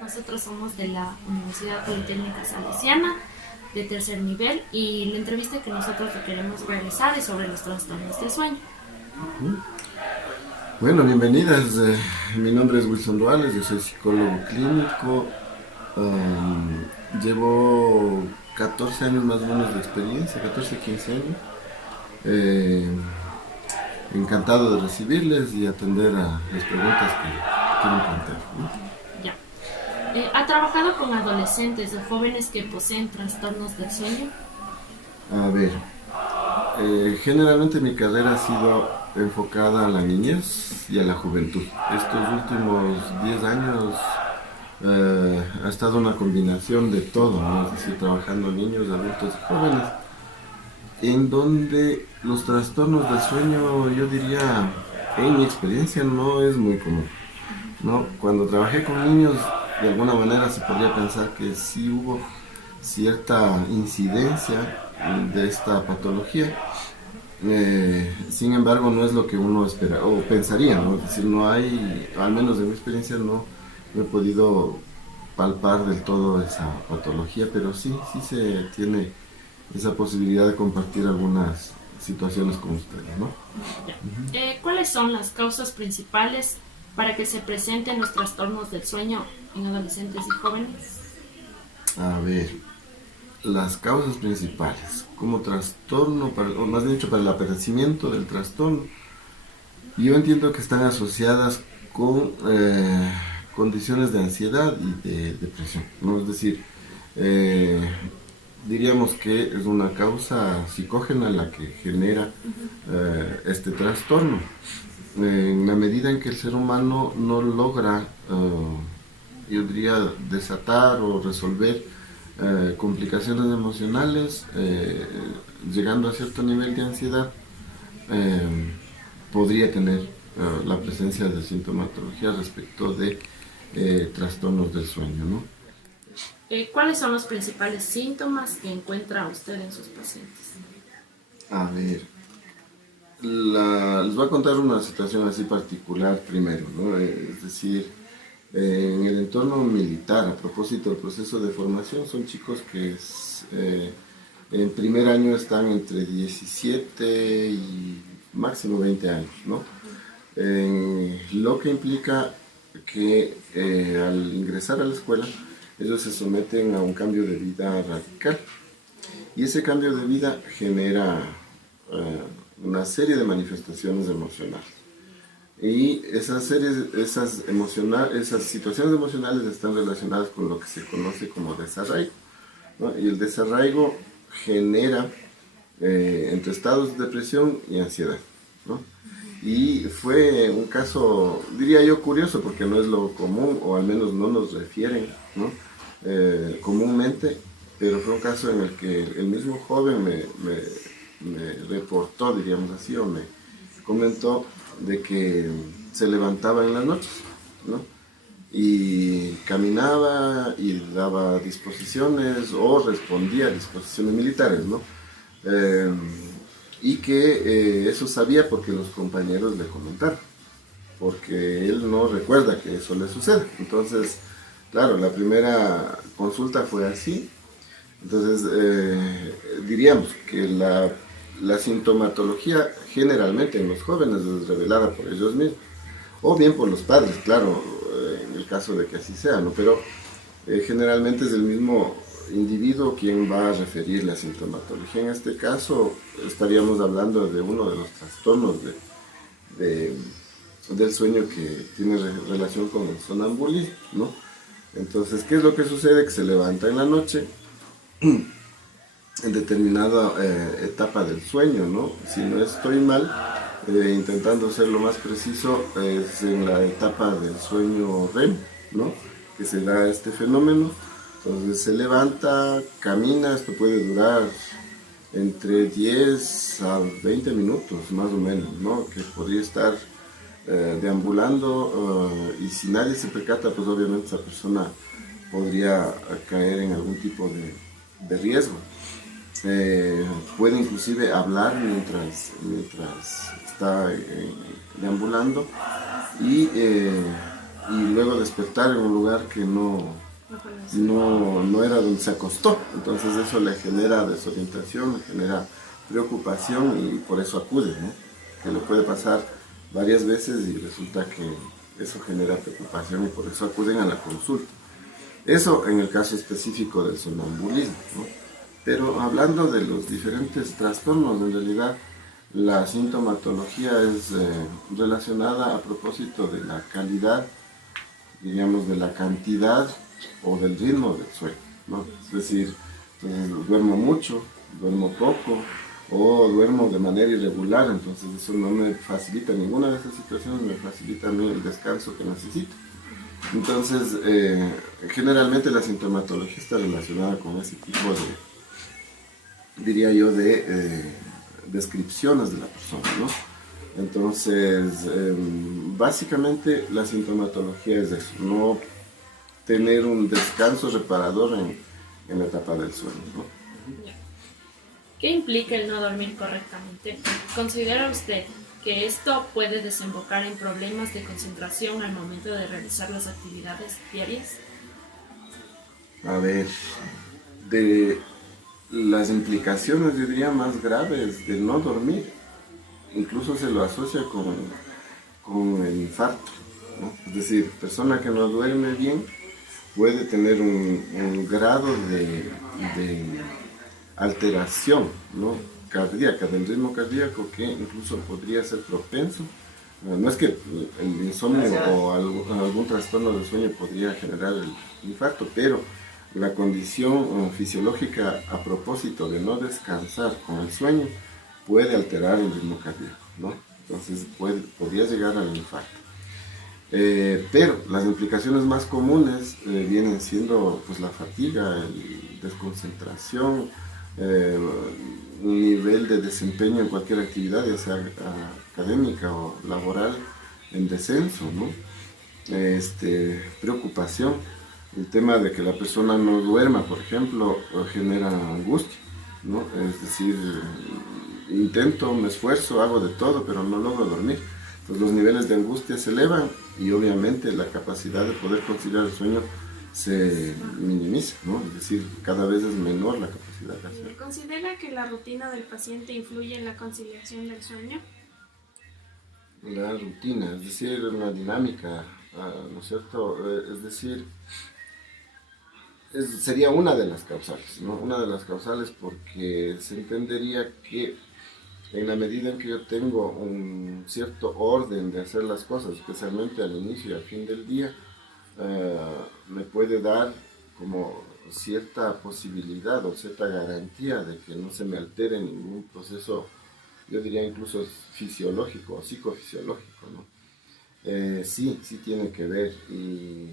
Nosotros somos de la Universidad Politécnica Salesiana de tercer nivel y la entrevista que nosotros le queremos realizar es sobre los trastornos del sueño. Bueno, bienvenidas. Mi nombre es Wilson Duales, yo soy psicólogo clínico. Llevo 14 años más o menos de experiencia, 14, 15 años. Eh, Encantado de recibirles y atender a las preguntas que quieren plantear, ¿no? Ya. ¿Ha trabajado con adolescentes o jóvenes que poseen trastornos del sueño? A ver, generalmente mi carrera ha sido enfocada a la niñez y a la juventud. Estos últimos 10 años ha estado una combinación de todo, ¿no? Es decir, trabajando niños, adultos y jóvenes, en donde los trastornos del sueño, yo diría, en mi experiencia no es muy común, ¿no? Cuando trabajé con niños, de alguna manera se podría pensar que sí hubo cierta incidencia de esta patología. Sin embargo, no es lo que uno espera o pensaría, ¿no? Es decir, no hay, al menos de mi experiencia, no he podido palpar del todo esa patología, pero sí se tiene esa posibilidad de compartir algunas situaciones con ustedes, ¿no? ¿Cuáles son las causas principales para que se presenten los trastornos del sueño en adolescentes y jóvenes? A ver, las causas principales como trastorno, o más bien dicho, para el aparecimiento del trastorno, yo entiendo que están asociadas con condiciones de ansiedad y de depresión, ¿no? Es decir, diríamos que es una causa psicógena la que genera este trastorno. En la medida en que el ser humano no logra, yo diría, desatar o resolver complicaciones emocionales, llegando a cierto nivel de ansiedad, podría tener la presencia de sintomatología respecto de trastornos del sueño, ¿no? ¿Cuáles son los principales síntomas que encuentra usted en sus pacientes? A ver, les voy a contar una situación así particular primero, ¿no? Es decir, en el entorno militar, a propósito del proceso de formación, son chicos que en primer año están entre 17 y máximo 20 años, ¿no? Lo que implica que al ingresar a la escuela, ellos se someten a un cambio de vida radical. Y ese cambio de vida genera una serie de manifestaciones emocionales. Y esas situaciones emocionales están relacionadas con lo que se conoce como desarraigo, ¿no? Y el desarraigo genera entre estados de depresión y ansiedad, ¿no? Y fue un caso, diría yo, curioso, porque no es lo común, o al menos no nos refieren, ¿no? Comúnmente, pero fue un caso en el que el mismo joven me reportó, diríamos así, o me comentó de que se levantaba en las noches, ¿no? Y caminaba y daba disposiciones o respondía a disposiciones militares, ¿no? Y que eso sabía porque los compañeros le comentaron, porque él no recuerda que eso le suceda. Entonces, claro, la primera consulta fue así. Entonces, diríamos que la sintomatología generalmente en los jóvenes es revelada por ellos mismos, o bien por los padres, claro, en el caso de que así sea, ¿no? Pero generalmente es el mismo individuo quien va a referir la sintomatología. En este caso, estaríamos hablando de uno de los trastornos del sueño que tiene relación con el sonambulismo, ¿no? Entonces, ¿qué es lo que sucede? Que se levanta en la noche, en determinada etapa del sueño, ¿no? Si no estoy mal, intentando ser lo más preciso, es en la etapa del sueño REM, ¿no? Que se da este fenómeno. Entonces se levanta, camina, esto puede durar entre 10 a 20 minutos, más o menos, ¿no? Que podría estar deambulando y si nadie se percata, pues obviamente esa persona podría caer en algún tipo de riesgo. Puede inclusive hablar mientras está deambulando y y luego despertar en un lugar que no era donde se acostó. Entonces eso le genera desorientación, le genera preocupación y por eso acude, ¿no? Que le puede pasar varias veces y resulta que eso genera preocupación y por eso acuden a la consulta. Eso en el caso específico del sonambulismo, ¿no? Pero hablando de los diferentes trastornos, en realidad la sintomatología es relacionada a propósito de la calidad, diríamos, de la cantidad o del ritmo del sueño, ¿no? Es decir, duermo mucho, duermo poco o duermo de manera irregular, entonces eso no me facilita, ninguna de esas situaciones me facilita a mí el descanso que necesito. Entonces, generalmente la sintomatología está relacionada con ese tipo de, diría yo, de descripciones de la persona, ¿no? Entonces, básicamente la sintomatología es eso, no tener un descanso reparador en la etapa del sueño, ¿no? ¿Qué implica el no dormir correctamente? ¿Considera usted que esto puede desembocar en problemas de concentración al momento de realizar las actividades diarias? A ver, de las implicaciones, yo diría, más graves de no dormir, incluso se lo asocia con el infarto, ¿no? Es decir, persona que no duerme bien puede tener un grado de alteración, ¿no? Cardíaca, del ritmo cardíaco, que incluso podría ser propenso. No es que el insomnio o algún trastorno del sueño podría generar el infarto, pero la condición fisiológica a propósito de no descansar con el sueño puede alterar el ritmo cardíaco, ¿no? Entonces podría llegar al infarto. Pero las implicaciones más comunes vienen siendo pues, la fatiga, la desconcentración, un nivel de desempeño en cualquier actividad, ya sea académica o laboral, en descenso, ¿no? Preocupación. El tema de que la persona no duerma, por ejemplo, genera angustia, ¿no? Es decir, intento, me esfuerzo, hago de todo, pero no logro dormir. Entonces los niveles de angustia se elevan y obviamente la capacidad de poder conciliar el sueño se minimiza, ¿no? Es decir, cada vez es menor la capacidad de hacer. ¿Considera que la rutina del paciente influye en la conciliación del sueño? La rutina, es decir, una dinámica, ¿no es cierto? Es decir, sería una de las causales, ¿no? Una de las causales porque se entendería que en la medida en que yo tengo un cierto orden de hacer las cosas, especialmente al inicio y al fin del día, me puede dar como cierta posibilidad o cierta garantía de que no se me altere ningún proceso, yo diría incluso fisiológico o psicofisiológico, ¿no? Sí tiene que ver y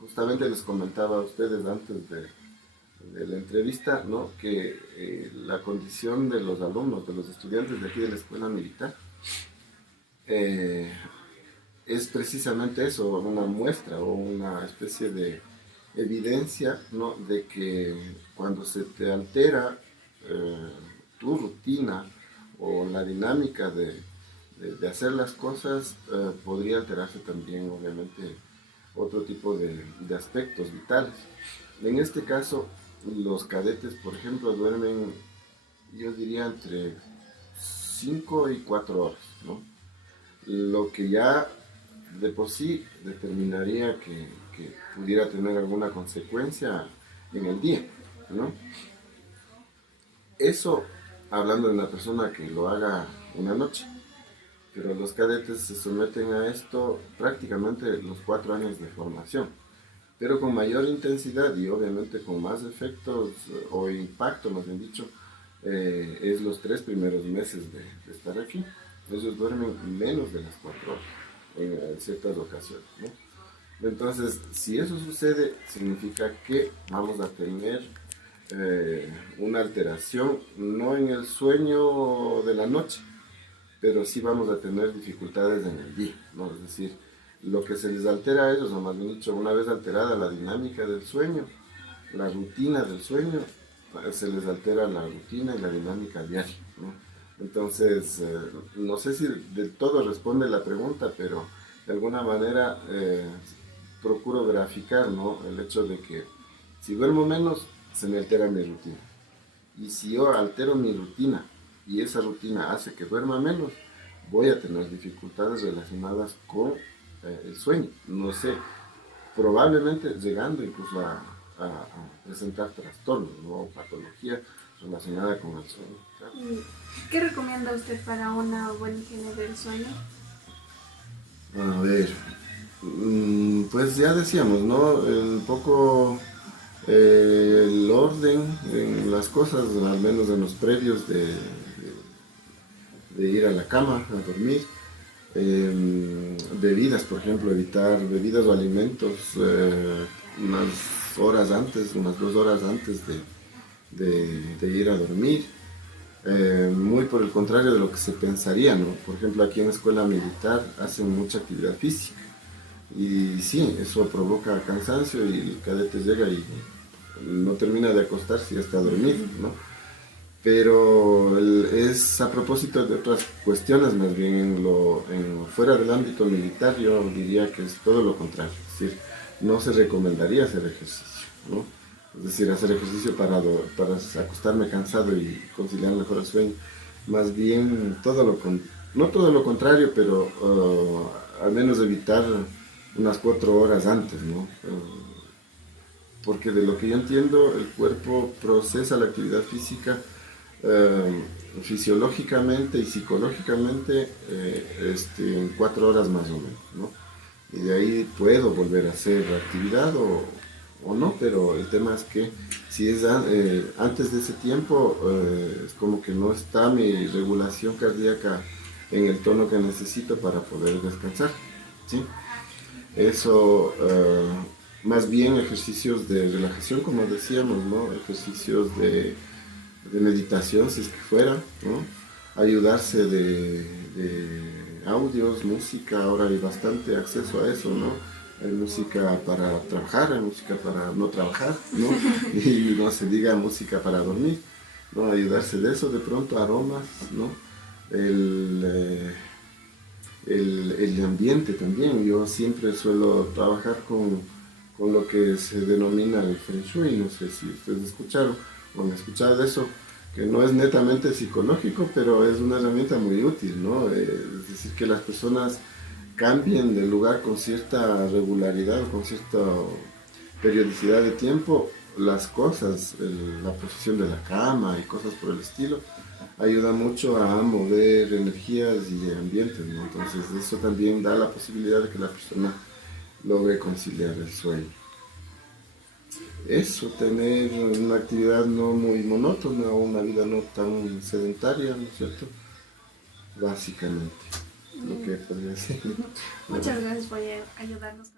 justamente les comentaba a ustedes antes de la entrevista, ¿no? Que la condición de los alumnos, de los estudiantes de aquí de la escuela militar, es precisamente eso, una muestra o una especie de evidencia, ¿no? De que cuando se te altera tu rutina o la dinámica de hacer las cosas, podría alterarse también, obviamente, otro tipo de aspectos vitales. En este caso, los cadetes, por ejemplo, duermen, yo diría, entre 5 y 4 horas, ¿no? Lo que ya de por sí determinaría que pudiera tener alguna consecuencia en el día, ¿no? Eso hablando de una persona que lo haga una noche, pero los cadetes se someten a esto prácticamente los 4 años de formación, pero con mayor intensidad y obviamente con más efectos o impacto, más bien dicho, es los 3 primeros meses de estar aquí. Ellos duermen menos de las 4 horas en ciertas ocasiones, ¿no? Entonces, si eso sucede, significa que vamos a tener una alteración, no en el sueño de la noche, pero sí vamos a tener dificultades en el día, ¿no? Es decir, lo que se les altera a ellos, o más bien dicho, una vez alterada la dinámica del sueño, la rutina del sueño, se les altera la rutina y la dinámica diaria, ¿no? Entonces, no sé si del todo responde la pregunta, pero de alguna manera procuro graficar, ¿no? El hecho de que si duermo menos, se me altera mi rutina. Y si yo altero mi rutina y esa rutina hace que duerma menos, voy a tener dificultades relacionadas con el sueño. No sé, probablemente llegando incluso a presentar trastornos, ¿no? O patología relacionada con el sueño. Claro. ¿Qué recomienda usted para una buena higiene del sueño? A ver, pues ya decíamos, ¿no? Un poco el orden en las cosas, al menos en los previos de ir a la cama, a dormir. Bebidas, por ejemplo, evitar bebidas o alimentos unas horas antes, unas 2 horas antes de ir a dormir. Muy por el contrario de lo que se pensaría, ¿no? Por ejemplo, aquí en la escuela militar hacen mucha actividad física y sí, eso provoca cansancio y el cadete llega y no termina de acostarse y está dormido, ¿no? Pero es a propósito de otras cuestiones, más bien fuera del ámbito militar yo diría que es todo lo contrario, es decir, no se recomendaría hacer ejercicio, ¿no? Es decir, hacer ejercicio para acostarme cansado y conciliar mejor el sueño, más bien no todo lo contrario, pero al menos evitar unas 4 horas antes, ¿no? Porque de lo que yo entiendo, el cuerpo procesa la actividad física fisiológicamente y psicológicamente en 4 horas más o menos, ¿no? Y de ahí puedo volver a hacer actividad o no, pero el tema es que si es antes de ese tiempo, es como que no está mi regulación cardíaca en el tono que necesito para poder descansar, ¿sí? Eso, más bien ejercicios de relajación, como decíamos, ¿no? Ejercicios de meditación, si es que fuera, ¿no? Ayudarse de audios, música, ahora hay bastante acceso a eso, ¿no? Hay música para trabajar, hay música para no trabajar, ¿no? Y no se diga música para dormir, ¿no? Ayudarse de eso, de pronto aromas, ¿no? El ambiente también, yo siempre suelo trabajar con lo que se denomina el Feng Shui, no sé si ustedes escucharon o han escuchado de eso, que no es netamente psicológico, pero es una herramienta muy útil, ¿no? Es decir, que las personas cambien de lugar con cierta regularidad, con cierta periodicidad de tiempo, las cosas, la posición de la cama y cosas por el estilo, ayuda mucho a mover energías y ambientes, ¿no? Entonces eso también da la posibilidad de que la persona logre conciliar el sueño. Eso, tener una actividad no muy monótona o una vida no tan sedentaria, ¿no es cierto? Básicamente, lo que podría decir. Muchas gracias por ayudarnos.